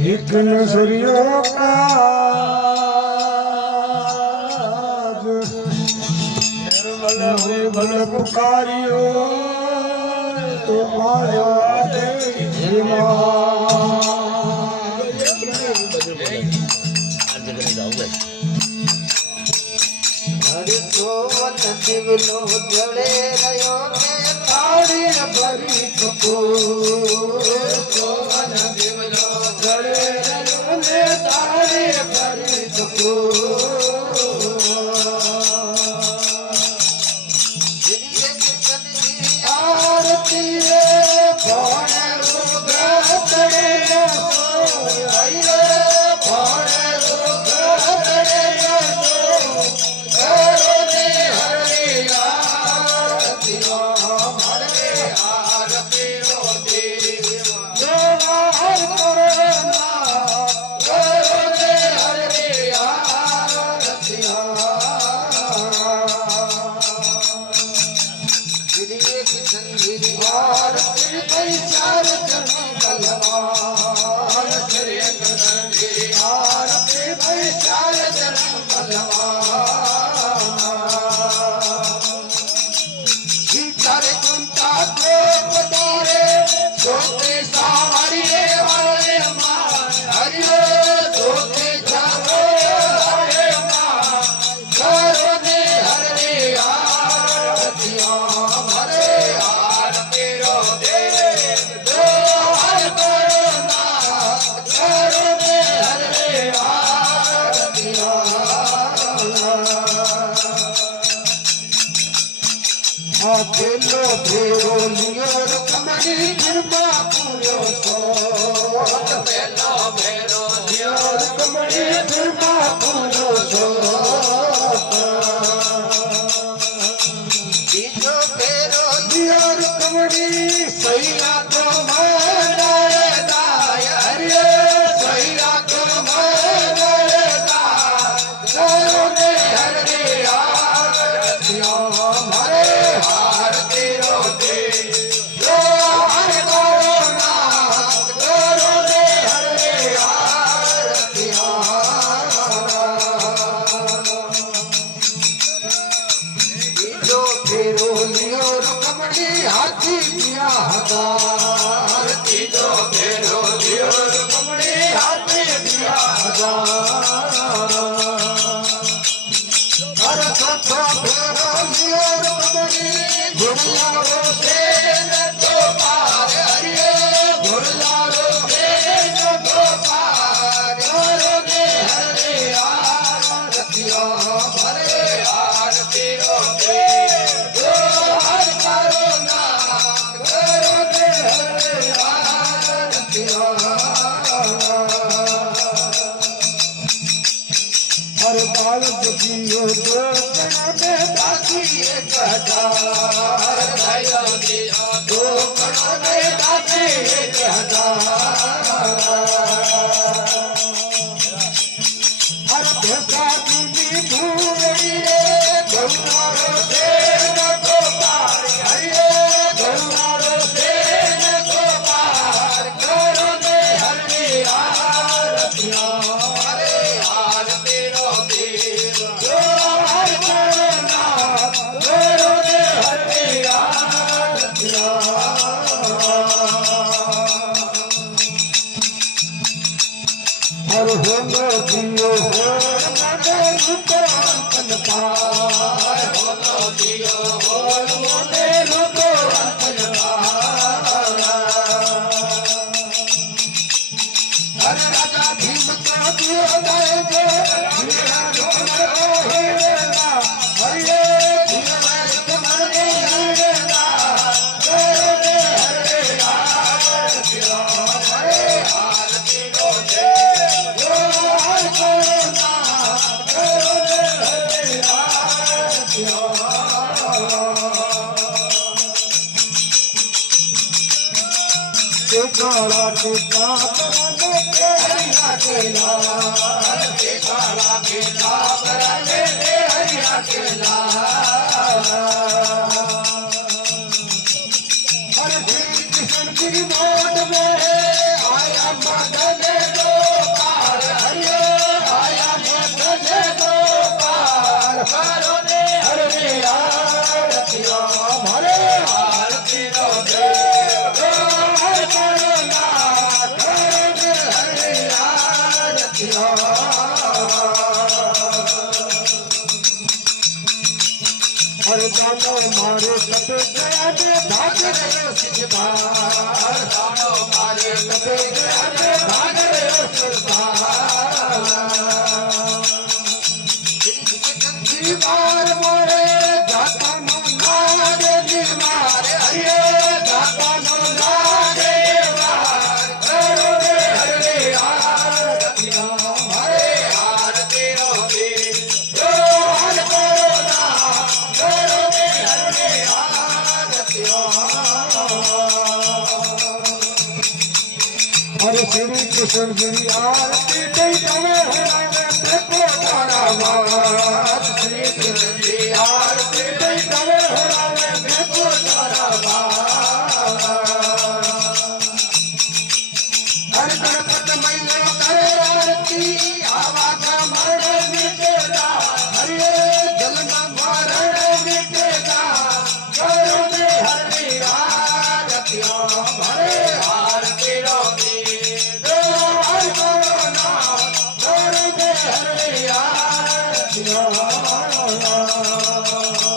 एक नजरियों का निर्मल पुकारियो तुम्हारा हरे तो दिवलो जड़े रयो ने ताड़ी भरी कपूर सोवन दिवलो जड़े रयो ने ताड़ी भरी कपूर आरती रे कौन रुद्र अकेलो फेरो लियो रखमणी निर्मा पूरो सो अकेलो फेरो लियो रखमणी निर्मा पूरो सो तीजो फेरो लियो रखमणी सैया तो मनाए दाय हरिये सैया तो मनाए दाय करो ने हरे आरतियों हमारे हर श्री कृष्ण की मोट में आया मदन ગયા ને ભાગ રહ્યો સિદ્ધાર દાડો મારે કપે ગયા ને ભાગ રહ્યો સિદ્ધાર દીવાર મોરે જાતાનો નાગે દીવાર હરિયે જાતાનો નાગે દીવાર કરો રે હરે આરતી હરે આરતી નો દી જો હર કરો ના કરો રે હરે આરતી હરે શ્રી કૃષ્ણ જી આરતી દઈ તમે હરાવે પ્રેતો તારા